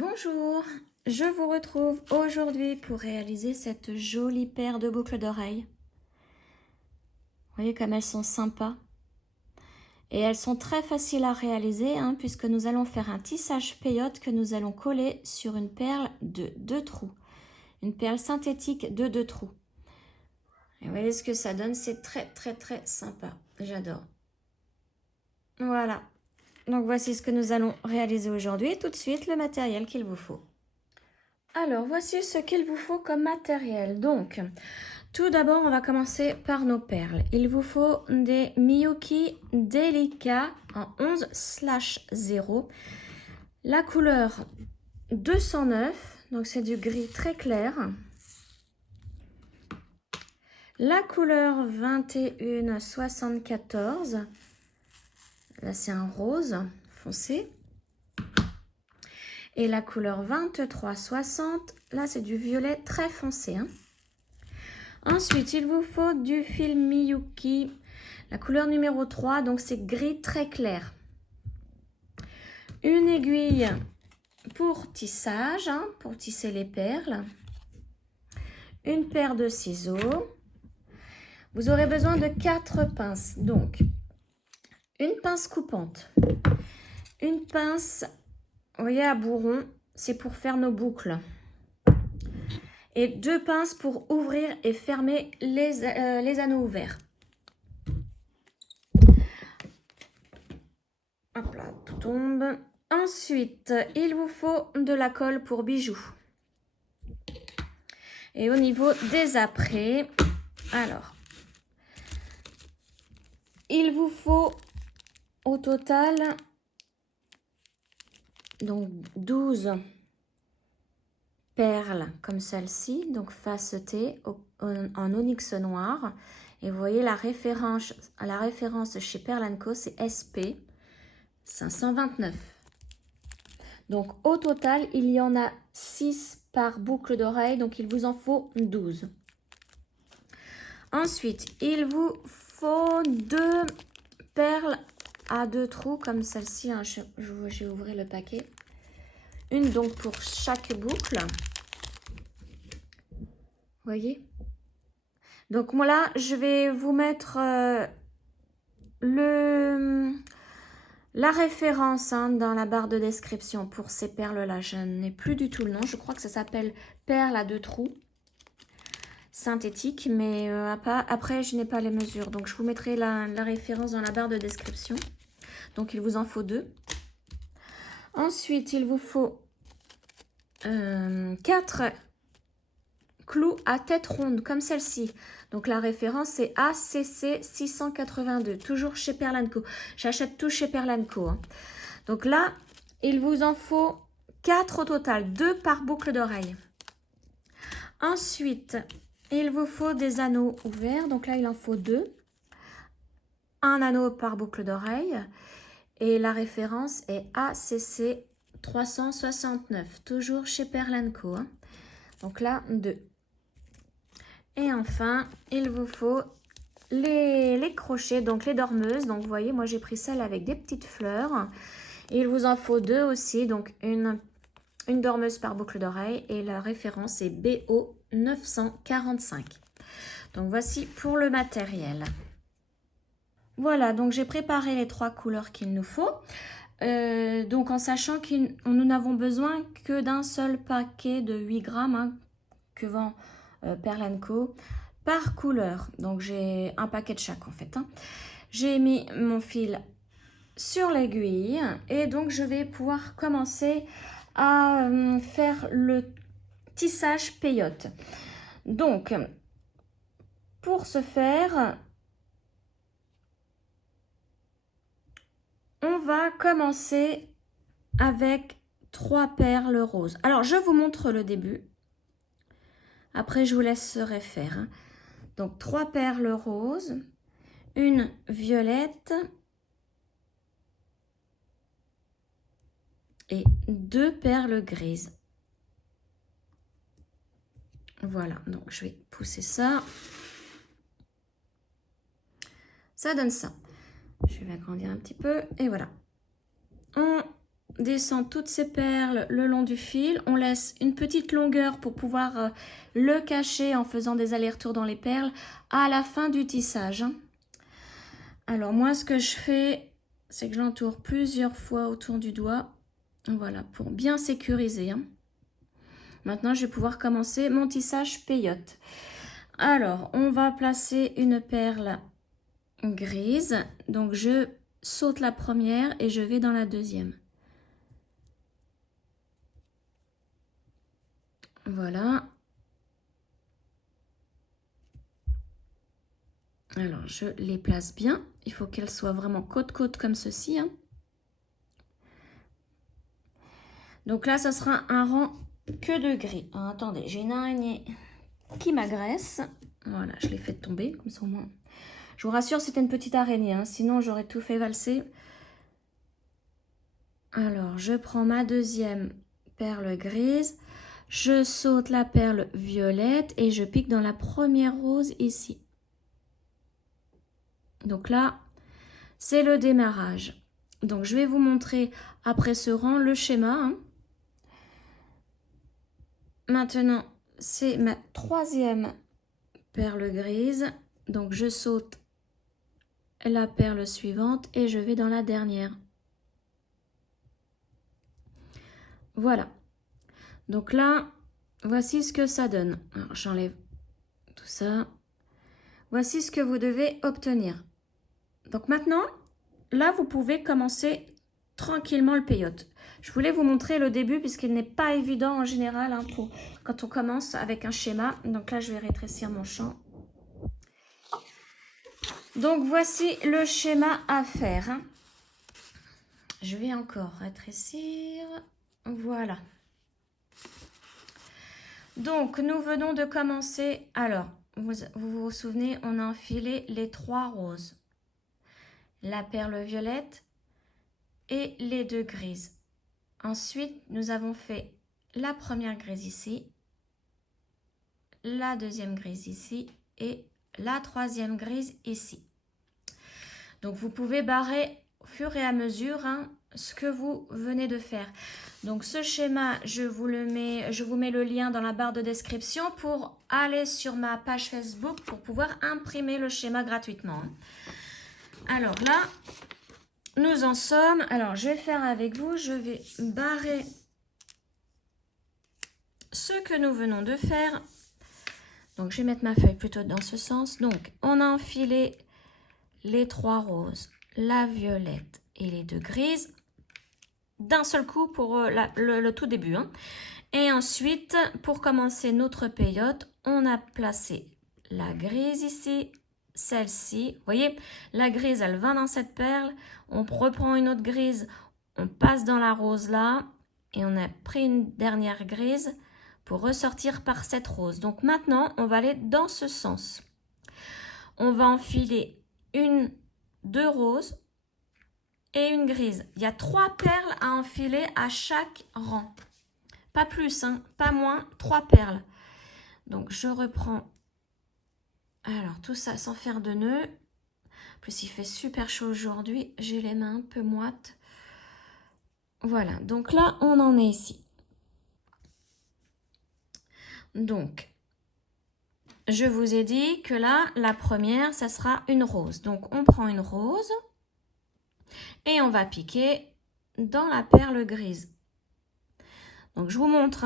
Bonjour, je vous retrouve aujourd'hui pour réaliser cette jolie paire de boucles d'oreilles. Vous voyez comme elles sont sympas. Et elles sont très faciles à réaliser puisque nous allons faire un tissage peyote que nous allons coller sur une perle de 2 trous. Une perle synthétique de 2 trous. Et vous voyez ce que ça donne, c'est très sympa. J'adore. Voilà. Donc voici ce que nous allons réaliser aujourd'hui. Et tout de suite, le matériel qu'il vous faut. Alors, voici ce qu'il vous faut comme matériel. Donc, tout d'abord, on va commencer par nos perles. Il vous faut des Miyuki Delica en 11/0. La couleur 209, donc c'est du gris très clair. La couleur 2174, là c'est un rose foncé. Et la couleur 2360, là c'est du violet très foncé. Ensuite, il vous faut du fil Miyuki, la couleur numéro 3, donc c'est gris très clair. Une aiguille pour tissage, pour tisser les perles. Une paire de ciseaux. Vous aurez besoin de 4 pinces. Donc, une pince coupante. Une pince, vous voyez, à bourron, c'est pour faire nos boucles. Et 2 pinces pour ouvrir et fermer les anneaux ouverts. Hop là, tout tombe. Ensuite, il vous faut de la colle pour bijoux. Et au niveau des apprêts, alors, il vous faut au total donc 12 perles comme celle-ci, donc facetées en onyx noir. Et vous voyez la référence chez Perle & Co, c'est SP 529. Donc au total, il y en a 6 par boucle d'oreille, donc il vous en faut 12. Ensuite, il vous faut 2 perles à 2 trous comme celle-ci. J'ai ouvert le paquet. Une donc pour chaque boucle. Vous voyez? Donc moi là, je vais vous mettre la référence dans la barre de description pour ces perles-là. Je n'ai plus du tout le nom. Je crois que ça s'appelle perles à 2 trous synthétique, mais après, je n'ai pas les mesures. Donc, je vous mettrai la référence dans la barre de description. Donc, il vous en faut 2. Ensuite, il vous faut 4 clous à tête ronde, comme celle-ci. Donc, la référence, c'est ACC 682, toujours chez Perle & Co. J'achète tout chez Perle & Co. Donc là, il vous en faut 4 au total, 2 par boucle d'oreille. Ensuite, il vous faut des anneaux ouverts. Donc là, il en faut 2. Un anneau par boucle d'oreille. Et la référence est ACC 369, toujours chez Perle & Co. Donc là, 2. Et enfin, il vous faut les crochets, donc les dormeuses. Donc vous voyez, moi j'ai pris celle avec des petites fleurs. Et il vous en faut 2 aussi, donc une dormeuse par boucle d'oreille. Et la référence est BO 945. Donc voici pour le matériel. Voilà, donc j'ai préparé les 3 couleurs qu'il nous faut. Donc en sachant que nous n'avons besoin que d'un seul paquet de 8 grammes que vend Perle & Co par couleur. Donc j'ai un paquet de chaque en fait. J'ai mis mon fil sur l'aiguille et donc je vais pouvoir commencer à faire le tissage peyote. Donc pour ce faire, on va commencer avec 3 perles roses. Alors, je vous montre le début. Après, je vous laisserai faire. Donc, 3 perles roses, une violette et 2 perles grises. Voilà, donc je vais pousser ça. Ça donne ça. Je vais agrandir un petit peu et voilà. On descend toutes ces perles le long du fil. On laisse une petite longueur pour pouvoir le cacher en faisant des allers-retours dans les perles à la fin du tissage. Alors moi, ce que je fais, c'est que je l'entoure plusieurs fois autour du doigt. Voilà, pour bien sécuriser. Maintenant, je vais pouvoir commencer mon tissage peyote. Alors, on va placer une perle grise. Donc, je saute la première et je vais dans la deuxième. Voilà. Alors, je les place bien. Il faut qu'elles soient vraiment côte-côte comme ceci. Donc là, ça sera un rang que de gris. Alors, attendez, j'ai une araignée qui m'agresse. Voilà, je l'ai fait tomber, comme ça au moins. Je vous rassure, c'était une petite araignée, sinon j'aurais tout fait valser. Alors, je prends ma deuxième perle grise. Je saute la perle violette et je pique dans la première rose ici. Donc là, c'est le démarrage. Donc, je vais vous montrer après ce rang le schéma. Maintenant, c'est ma troisième perle grise. Donc, je saute la perle suivante et je vais dans la dernière. Voilà. Donc là, voici ce que ça donne. Alors, j'enlève tout ça. Voici ce que vous devez obtenir. Donc maintenant, là, vous pouvez commencer tranquillement le peyote. Je voulais vous montrer le début puisqu'il n'est pas évident en général quand on commence avec un schéma. Donc là, je vais rétrécir mon champ. Donc voici le schéma à faire. Je vais encore rétrécir. Voilà. Donc nous venons de commencer. Alors, vous souvenez, on a enfilé les 3 roses. La perle violette et les 2 grises. Ensuite, nous avons fait la première grise ici, la deuxième grise ici et la troisième grise ici. Donc, vous pouvez barrer au fur et à mesure ce que vous venez de faire. Donc, ce schéma, je vous mets le lien dans la barre de description pour aller sur ma page Facebook pour pouvoir imprimer le schéma gratuitement. Alors là, nous en sommes. Alors, je vais faire avec vous. Je vais barrer ce que nous venons de faire. Donc, je vais mettre ma feuille plutôt dans ce sens. Donc, on a enfilé les 3 roses, la violette et les 2 grises d'un seul coup pour le tout début. Et ensuite, pour commencer notre peyote, on a placé la grise ici, celle-ci. Vous voyez, la grise, elle va dans cette perle. On reprend une autre grise, on passe dans la rose là. Et on a pris une dernière grise pour ressortir par cette rose. Donc maintenant, on va aller dans ce sens. On va enfiler 2 roses et une grise. Il y a 3 perles à enfiler à chaque rang. Pas plus, pas moins, 3 perles. Donc je reprends. Alors tout ça sans faire de nœud. En plus il fait super chaud aujourd'hui. J'ai les mains un peu moites. Voilà, donc là on en est ici. Donc, je vous ai dit que là, la première, ça sera une rose. Donc, on prend une rose et on va piquer dans la perle grise. Donc, je vous montre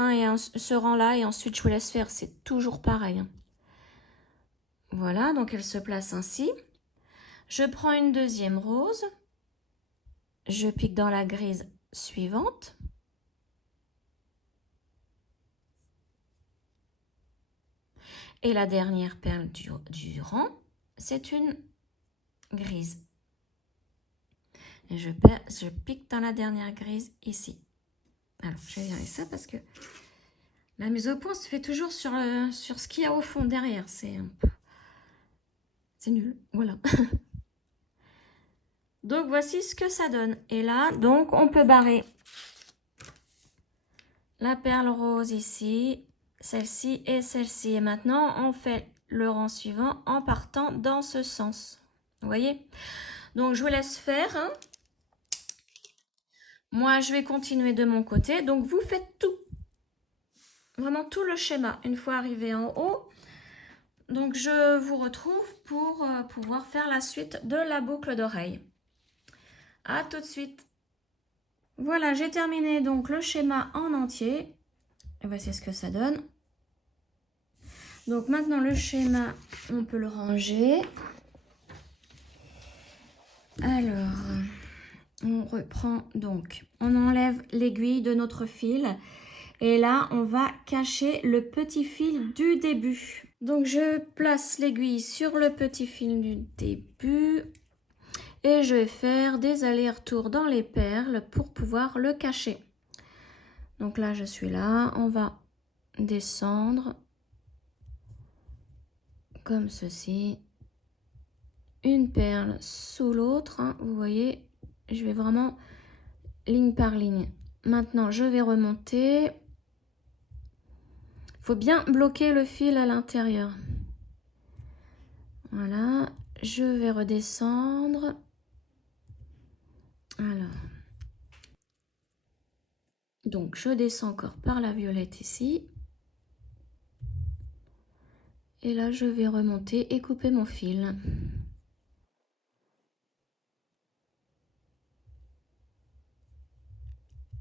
ce rang-là et ensuite, je vous laisse faire. C'est toujours pareil. Voilà, donc elle se place ainsi. Je prends une deuxième rose. Je pique dans la grise suivante. Et la dernière perle du rang, c'est une grise. Et je pique dans la dernière grise ici. Alors, je vais virer ça parce que la mise au point se fait toujours sur ce qu'il y a au fond derrière. C'est nul. Voilà. Donc, voici ce que ça donne. Et là, donc, on peut barrer la perle rose ici, celle-ci et celle-ci. Et maintenant, on fait le rang suivant en partant dans ce sens. Vous voyez? Donc, je vous laisse faire. Moi, je vais continuer de mon côté. Donc, vous faites tout. Vraiment tout le schéma une fois arrivé en haut. Donc, je vous retrouve pour pouvoir faire la suite de la boucle d'oreille. À tout de suite. Voilà, j'ai terminé donc le schéma en entier. Et voici ce que ça donne. Donc, maintenant, le schéma, on peut le ranger. Alors, on reprend donc. On enlève l'aiguille de notre fil. Et là, on va cacher le petit fil du début. Donc, je place l'aiguille sur le petit fil du début. Et je vais faire des allers-retours dans les perles pour pouvoir le cacher. Donc là, je suis là. On va descendre comme ceci. Une perle sous l'autre. Hein, vous voyez, je vais vraiment ligne par ligne. Maintenant, je vais remonter. Il faut bien bloquer le fil à l'intérieur. Voilà, je vais redescendre. Alors, donc je descends encore par la violette ici. Et là, je vais remonter et couper mon fil.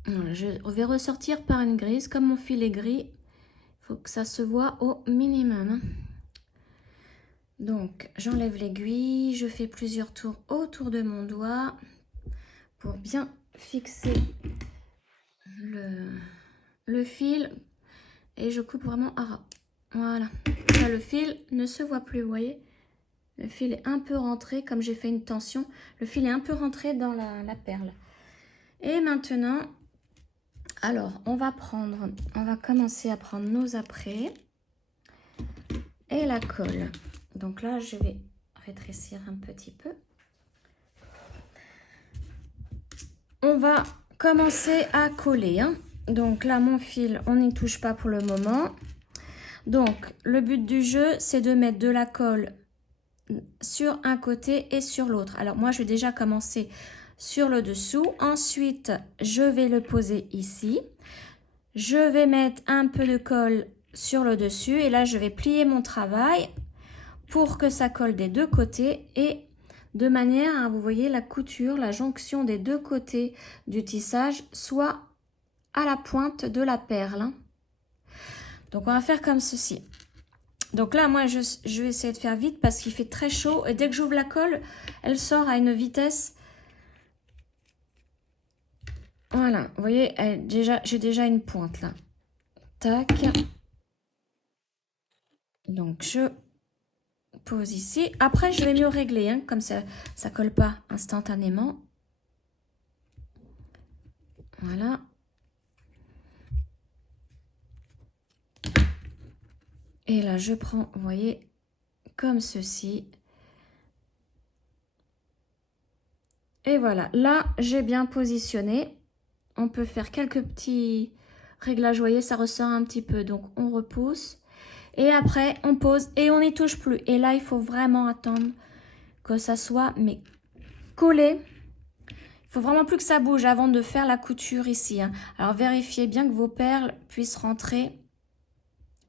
Voilà, je vais ressortir par une grise. Comme mon fil est gris, il faut que ça se voit au minimum. Donc, j'enlève l'aiguille. Je fais plusieurs tours autour de mon doigt pour bien fixer le fil. Et je coupe vraiment à ras. Voilà. Là, le fil ne se voit plus, vous voyez. Le fil est un peu rentré, comme j'ai fait une tension. Le fil est un peu rentré dans la perle. Et maintenant... Alors, on va commencer à prendre nos apprêts et la colle. Donc là, je vais rétrécir un petit peu. On va commencer à coller. Hein. Donc là, mon fil, on n'y touche pas pour le moment. Donc, le but du jeu, c'est de mettre de la colle sur un côté et sur l'autre. Alors, moi, je vais déjà commencer sur le dessous. Ensuite, je vais le poser ici. Je vais mettre un peu de colle sur le dessus et là je vais plier mon travail pour que ça colle des deux côtés et de manière à, vous voyez, la couture, la jonction des deux côtés du tissage soit à la pointe de la perle. Donc on va faire comme ceci. Donc là moi je vais essayer de faire vite parce qu'il fait très chaud et dès que j'ouvre la colle, elle sort à une vitesse. Voilà, vous voyez, j'ai déjà une pointe là. Tac. Donc, je pose ici. Après, je vais mieux régler, hein, comme ça ne colle pas instantanément. Voilà. Et là, je prends, vous voyez, comme ceci. Et voilà, là, j'ai bien positionné. On peut faire quelques petits réglages, vous voyez, ça ressort un petit peu. Donc, on repousse. Et après, on pose et on n'y touche plus. Et là, il faut vraiment attendre que ça soit collé. Il faut vraiment plus que ça bouge avant de faire la couture ici. Hein. Alors, vérifiez bien que vos perles puissent rentrer.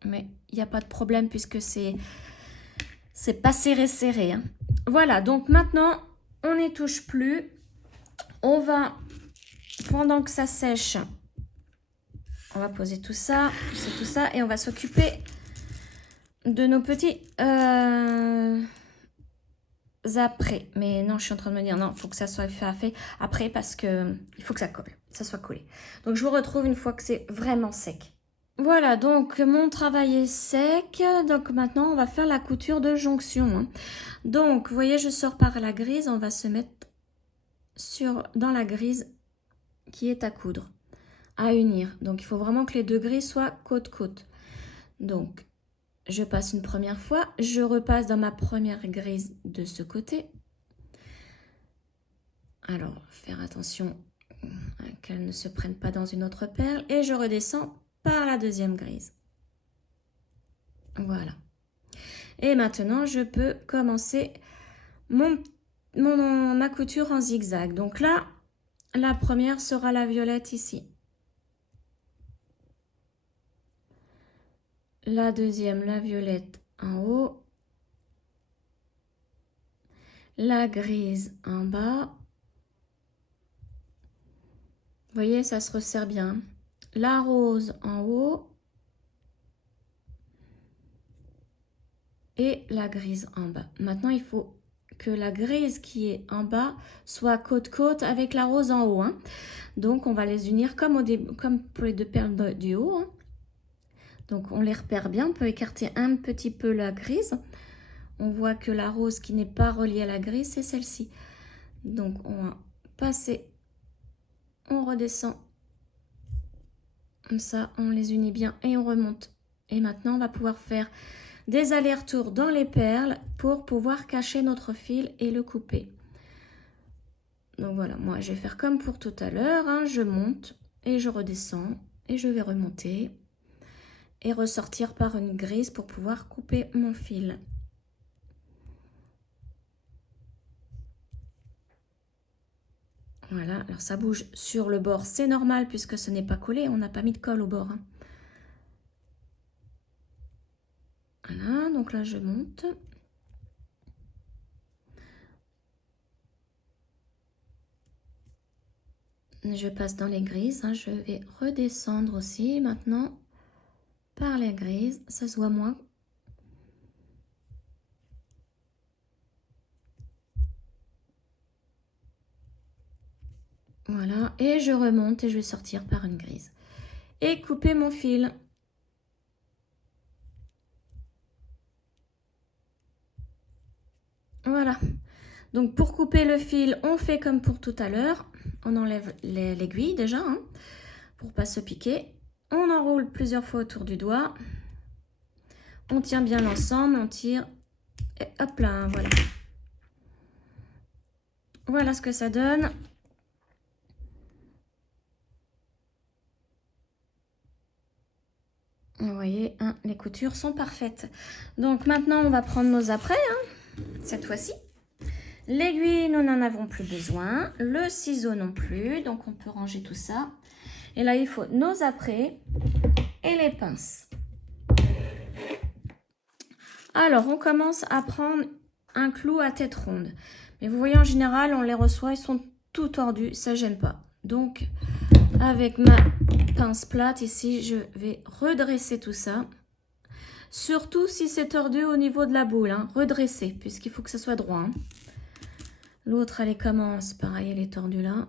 Mais il n'y a pas de problème puisque c'est pas serré. Hein. Voilà, donc maintenant, on n'y touche plus. On va, pendant que ça sèche, on va poser tout ça, et on va s'occuper de nos petits après. Mais non, je suis en train de me dire, non, il faut que ça soit fait après parce que il faut que ça colle, ça soit collé. Donc, je vous retrouve une fois que c'est vraiment sec. Voilà, donc mon travail est sec. Donc maintenant, on va faire la couture de jonction. Hein. Donc, vous voyez, je sors par la grise. On va se mettre dans la grise qui est à coudre, à unir. Donc, il faut vraiment que les deux grises soient côte-côte. Donc, je passe une première fois. Je repasse dans ma première grise de ce côté. Alors, faire attention qu'elle ne se prenne pas dans une autre perle. Et je redescends par la deuxième grise. Voilà. Et maintenant, je peux commencer ma couture en zigzag. Donc là, La première sera la violette ici. La deuxième, la violette en haut. La grise en bas. Vous voyez, ça se resserre bien. La rose en haut. Et la grise en bas. Maintenant, il faut que la grise qui est en bas soit côte-côte avec la rose en haut. Hein. Donc, on va les unir comme pour les deux perles du haut. Hein. Donc, on les repère bien. On peut écarter un petit peu la grise. On voit que la rose qui n'est pas reliée à la grise, c'est celle-ci. Donc, on va passer. On redescend. Comme ça, on les unit bien et on remonte. Et maintenant, on va pouvoir faire des allers-retours dans les perles pour pouvoir cacher notre fil et le couper. Donc voilà, moi je vais faire comme pour tout à l'heure, hein, je monte et je redescends et je vais remonter et ressortir par une grise pour pouvoir couper mon fil. Voilà, alors ça bouge sur le bord, c'est normal puisque ce n'est pas collé, on n'a pas mis de colle au bord. Hein. Voilà, donc là je monte. Je passe dans les grises, hein. Je vais redescendre aussi maintenant par les grises, ça se voit moins. Voilà, et je remonte et je vais sortir par une grise. Et couper mon fil. Voilà. Donc pour couper le fil, on fait comme pour tout à l'heure. On enlève l'aiguille déjà, hein, pour pas se piquer. On enroule plusieurs fois autour du doigt. On tient bien l'ensemble, on tire. Et hop là, voilà. Voilà ce que ça donne. Vous voyez, hein, les coutures sont parfaites. Donc maintenant, on va prendre nos apprêts, hein, cette fois-ci. L'aiguille, nous n'en avons plus besoin. Le ciseau non plus. Donc, on peut ranger tout ça. Et là, il faut nos apprêts et les pinces. Alors, on commence à prendre un clou à tête ronde. Mais vous voyez, en général, on les reçoit, ils sont tout tordus. Ça, j'aime pas. Donc, avec ma pince plate ici, je vais redresser tout ça. Surtout si c'est tordu au niveau de la boule. Hein. Redresser, puisqu'il faut que ça soit droit. Hein. L'autre, elle commence, pareil, elle est tordue là.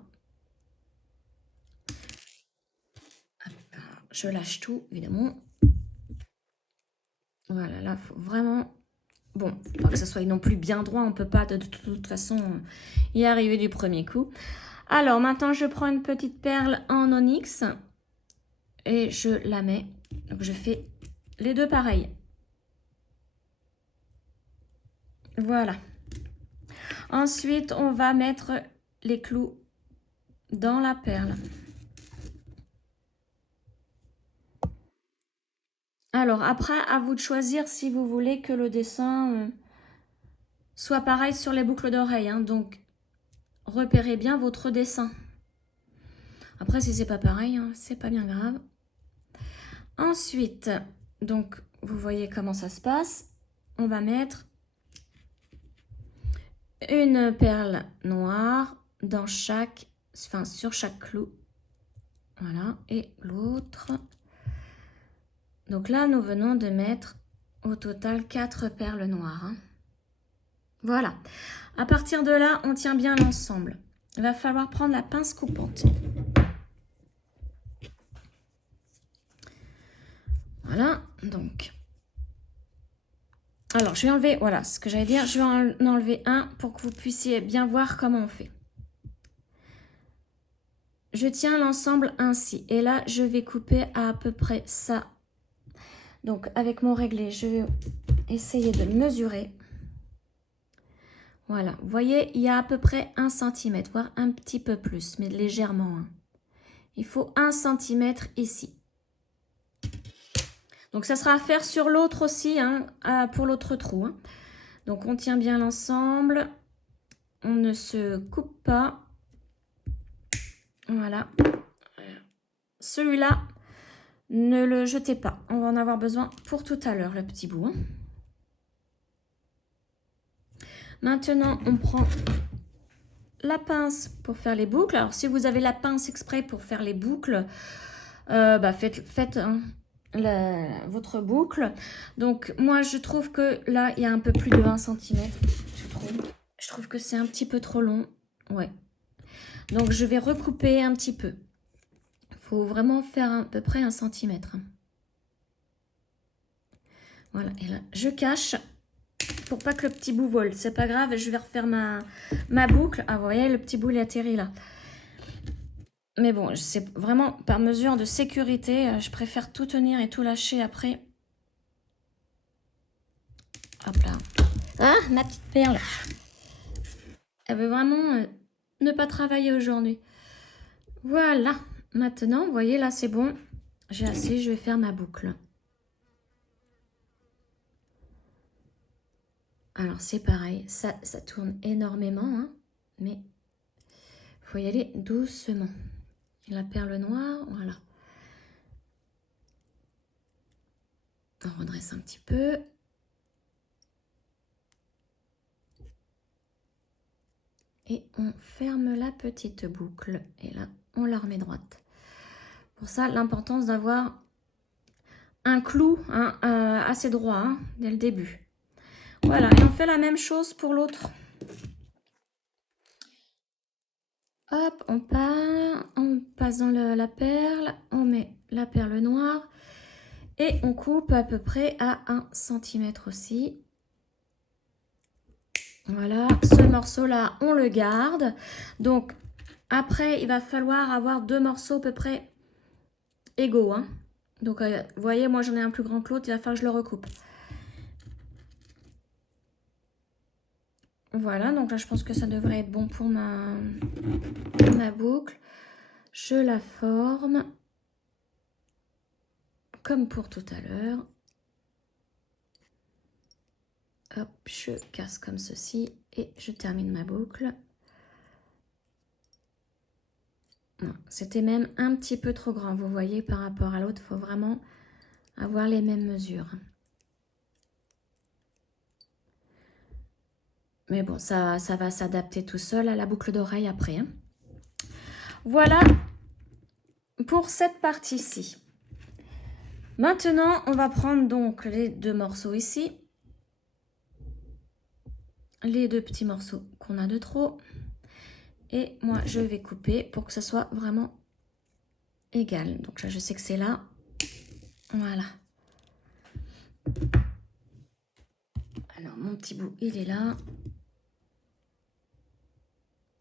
Je lâche tout, évidemment. Voilà, là, il faut vraiment... Bon, pas que ça soit non plus bien droit, on ne peut pas de toute façon y arriver du premier coup. Alors, maintenant, je prends une petite perle en onyx et je la mets. Donc, je fais les deux pareils. Voilà. Ensuite, on va mettre les clous dans la perle. Alors, après, à vous de choisir si vous voulez que le dessin soit pareil sur les boucles d'oreilles. Hein. Donc, repérez bien votre dessin. Après, si c'est pas pareil, hein, c'est pas bien grave. Ensuite, donc, vous voyez comment ça se passe. On va mettre une perle noire dans chaque, enfin, sur chaque clou. Voilà, et l'autre. Donc là, nous venons de mettre au total 4 perles noires. Hein. Voilà. À partir de là, on tient bien l'ensemble. Il va falloir prendre la pince coupante. Voilà, donc. Alors, je vais enlever, voilà ce que j'allais dire. Je vais en enlever un pour que vous puissiez bien voir comment on fait. Je tiens l'ensemble ainsi. Et là, je vais couper à peu près ça. Donc, avec mon réglé, je vais essayer de mesurer. Voilà, vous voyez, il y a à peu près 1 cm, voire un petit peu plus, mais légèrement. Hein. Il faut 1 cm ici. Donc, ça sera à faire sur l'autre aussi, hein, pour l'autre trou. Hein. Donc, on tient bien l'ensemble. On ne se coupe pas. Voilà. Celui-là, ne le jetez pas. On va en avoir besoin pour tout à l'heure, le petit bout. Hein. Maintenant, on prend la pince pour faire les boucles. Alors, si vous avez la pince exprès pour faire les boucles, faites hein, votre boucle. Donc, moi, je trouve que là, il y a un peu plus de 1 cm. Je trouve que c'est un petit peu trop long. Ouais. Donc, je vais recouper un petit peu. Il faut vraiment faire à peu près 1 cm. Voilà. Et là, je cache pour pas que le petit bout vole. C'est pas grave, je vais refaire ma boucle. Ah, vous voyez, le petit bout, il est atterri là. Mais bon, c'est vraiment par mesure de sécurité. Je préfère tout tenir et tout lâcher après. Hop là. Ah, ma petite perle. Elle veut vraiment ne pas travailler aujourd'hui. Voilà. Maintenant, vous voyez, là, c'est bon. J'ai assez, je vais faire ma boucle. Alors, c'est pareil. Ça tourne énormément, hein, mais il faut y aller doucement. Et la perle noire, voilà. On redresse un petit peu. Et on ferme la petite boucle. Et là, on la remet droite. Pour ça, l'importance d'avoir un clou hein, assez droit hein, dès le début. Voilà, et on fait la même chose pour l'autre. Hop, on passe dans la perle, on met la perle noire et on coupe à peu près à 1 cm aussi. Voilà, ce morceau-là, on le garde. Donc, après, il va falloir avoir 2 morceaux à peu près égaux. Hein. Donc, vous voyez, moi, j'en ai un plus grand que l'autre, il va falloir que je le recoupe. Voilà, donc là, je pense que ça devrait être bon pour ma boucle. Je la forme comme pour tout à l'heure. Hop, je casse comme ceci et je termine ma boucle. C'était même un petit peu trop grand, vous voyez, par rapport à l'autre, il faut vraiment avoir les mêmes mesures. Mais bon, ça va s'adapter tout seul à la boucle d'oreille après. Hein. Voilà pour cette partie-ci. Maintenant, on va prendre donc les 2 morceaux ici. Les 2 petits morceaux qu'on a de trop. Et moi, je vais couper pour que ce soit vraiment égal. Donc là, je sais que c'est là. Voilà. Alors, mon petit bout, il est là.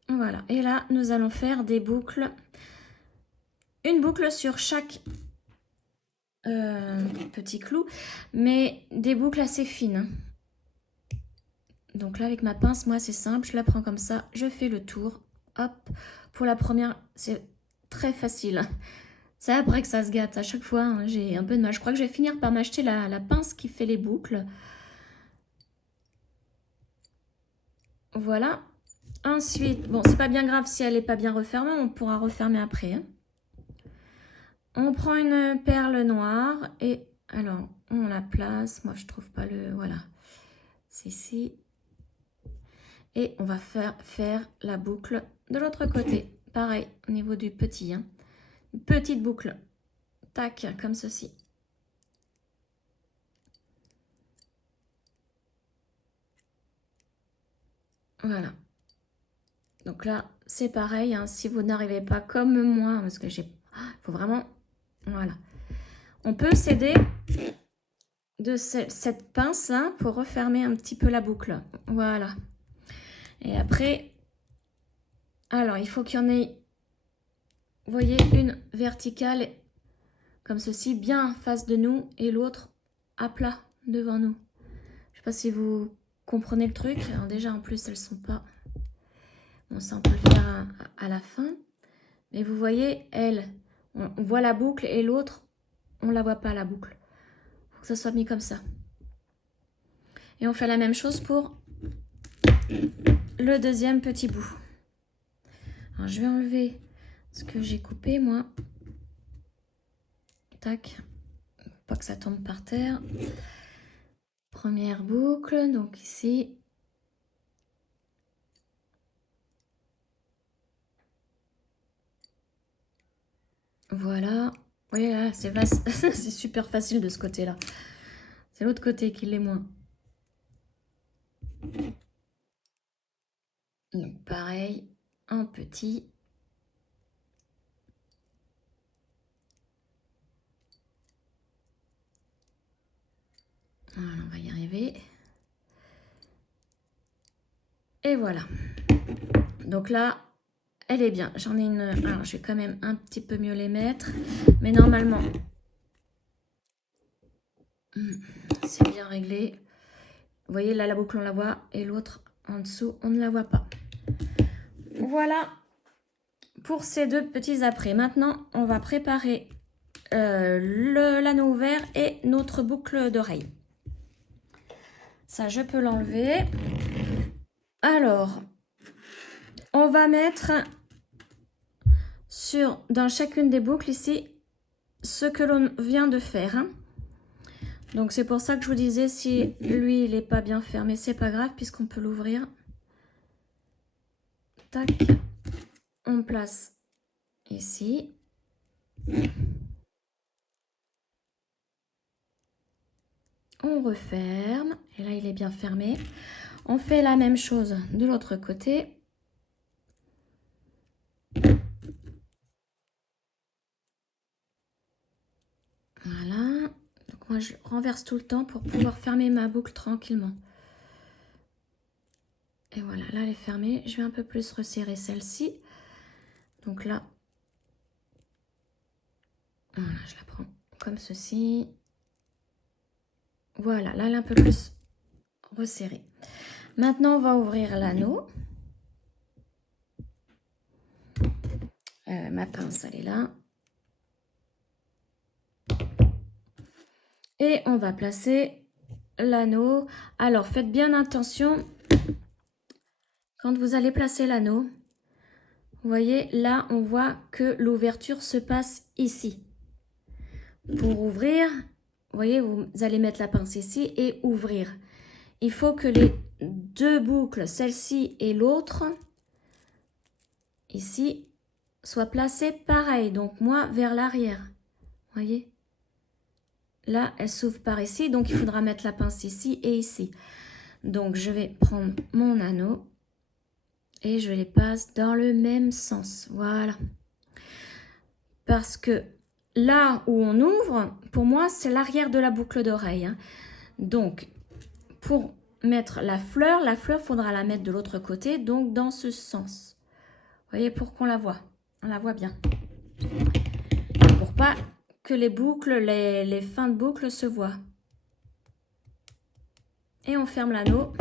Voilà. Et là, nous allons faire des boucles. Une boucle sur chaque petit clou, mais des boucles assez fines. Donc là, avec ma pince, moi, c'est simple. Je la prends comme ça. Je fais le tour. Hop. Pour la première, c'est très facile. C'est après que ça se gâte. À chaque fois, hein, j'ai un peu de mal. Je crois que je vais finir par m'acheter la pince qui fait les boucles. Voilà. Ensuite, bon, c'est pas bien grave si elle n'est pas bien refermée. On pourra refermer après. Hein. On prend une perle noire et alors, on la place. Moi, je trouve pas le... Voilà. C'est ici. Et on va faire la boucle de l'autre côté. Pareil, au niveau du petit. Hein. Une petite boucle. Tac, comme ceci. Voilà. Donc là, c'est pareil. Hein, si vous n'arrivez pas comme moi, parce que j'ai... Il faut vraiment... Voilà. On peut s'aider de cette pince-là pour refermer un petit peu la boucle. Voilà. Et après... Alors, il faut qu'il y en ait... Vous voyez, une verticale comme ceci, bien en face de nous, et l'autre à plat devant nous. Je sais pas si vous comprenez le truc. Alors déjà, en plus, elles sont pas... Bon, ça, on peut le faire à la fin. Mais vous voyez, elle, on voit la boucle, et l'autre, on la voit pas, la boucle. Il faut que ça soit mis comme ça. Et on fait la même chose pour le deuxième petit bout. Alors, je vais enlever ce que j'ai coupé moi. Tac, pas que ça tombe par terre. Première boucle, donc ici. Voilà. Oui, là, c'est c'est super facile de ce côté-là. C'est l'autre côté qui l'est moins. Donc pareil, un petit. Voilà, on va y arriver. Et voilà. Donc là, elle est bien. J'en ai une... Alors, je vais quand même un petit peu mieux les mettre. Mais normalement, c'est bien réglé. Vous voyez, là, la boucle, on la voit. Et l'autre, en dessous, on ne la voit pas. Voilà pour ces deux petits après. Maintenant, on va préparer l'anneau ouvert et notre boucle d'oreille. Ça, je peux l'enlever. Alors, on va mettre dans chacune des boucles ici ce que l'on vient de faire. Hein. Donc, c'est pour ça que je vous disais, si lui, il n'est pas bien fermé, c'est pas grave puisqu'on peut l'ouvrir. Tac. On place ici. On referme. Et là, il est bien fermé. On fait la même chose de l'autre côté. Voilà. Donc moi, je renverse tout le temps pour pouvoir fermer ma boucle tranquillement. Et voilà, là, elle est fermée. Je vais un peu plus resserrer celle-ci. Donc là, voilà, je la prends comme ceci. Voilà, là, elle est un peu plus resserrée. Maintenant, on va ouvrir l'anneau. Ma pince, elle est là. Et on va placer l'anneau. Alors, faites bien attention quand vous allez placer l'anneau. Vous voyez, là, on voit que l'ouverture se passe ici. Pour ouvrir, vous voyez, vous allez mettre la pince ici et ouvrir. Il faut que les deux boucles, celle-ci et l'autre, ici, soient placées pareil. Donc, moi, vers l'arrière. Vous voyez? Là, elle s'ouvre par ici, donc il faudra mettre la pince ici et ici. Donc, je vais prendre mon anneau et je les passe dans le même sens. Voilà. Parce que là où on ouvre, pour moi, c'est l'arrière de la boucle d'oreille. Hein. Donc, pour mettre la fleur, il faudra la mettre de l'autre côté, donc dans ce sens. Vous voyez, pour qu'on la voit. On la voit bien. Pour pas que les boucles, les fins de boucle se voient. Et on ferme l'anneau.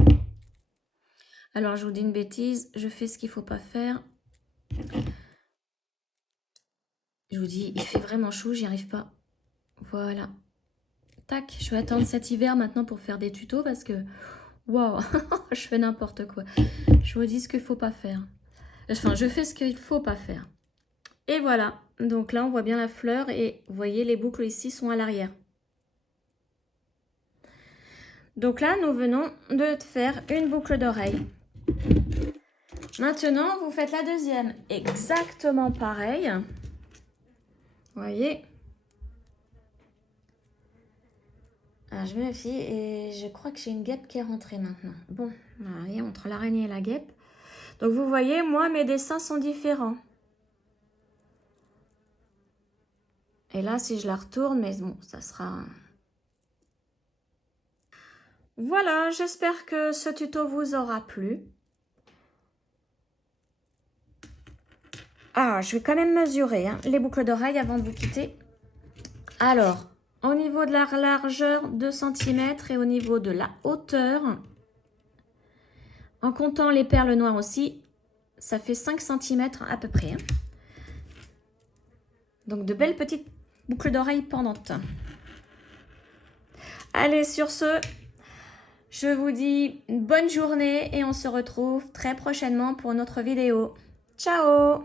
Alors, je vous dis une bêtise, je fais ce qu'il ne faut pas faire. Je vous dis, il fait vraiment chaud, j'y arrive pas. Voilà. Tac, je vais attendre cet hiver maintenant pour faire des tutos parce que, waouh, je fais n'importe quoi. Je vous dis ce qu'il ne faut pas faire. Enfin, je fais ce qu'il ne faut pas faire. Et voilà. Donc là, on voit bien la fleur et vous voyez, les boucles ici sont à l'arrière. Donc là, nous venons de faire une boucle d'oreille. Maintenant, vous faites la deuxième. Exactement pareil. Vous voyez. Alors, je vérifie et je crois que j'ai une guêpe qui est rentrée maintenant. Bon, voilà, entre l'araignée et la guêpe. Donc, vous voyez, moi, mes dessins sont différents. Et là, si je la retourne, mais bon, ça sera... Voilà, j'espère que ce tuto vous aura plu. Ah, je vais quand même mesurer hein, les boucles d'oreilles avant de vous quitter. Alors, au niveau de la largeur, 2 cm et au niveau de la hauteur, en comptant les perles noires aussi, ça fait 5 cm à peu près. Hein. Donc, de belles petites boucles d'oreilles pendantes. Allez, sur ce, je vous dis bonne journée et on se retrouve très prochainement pour une autre vidéo. Ciao!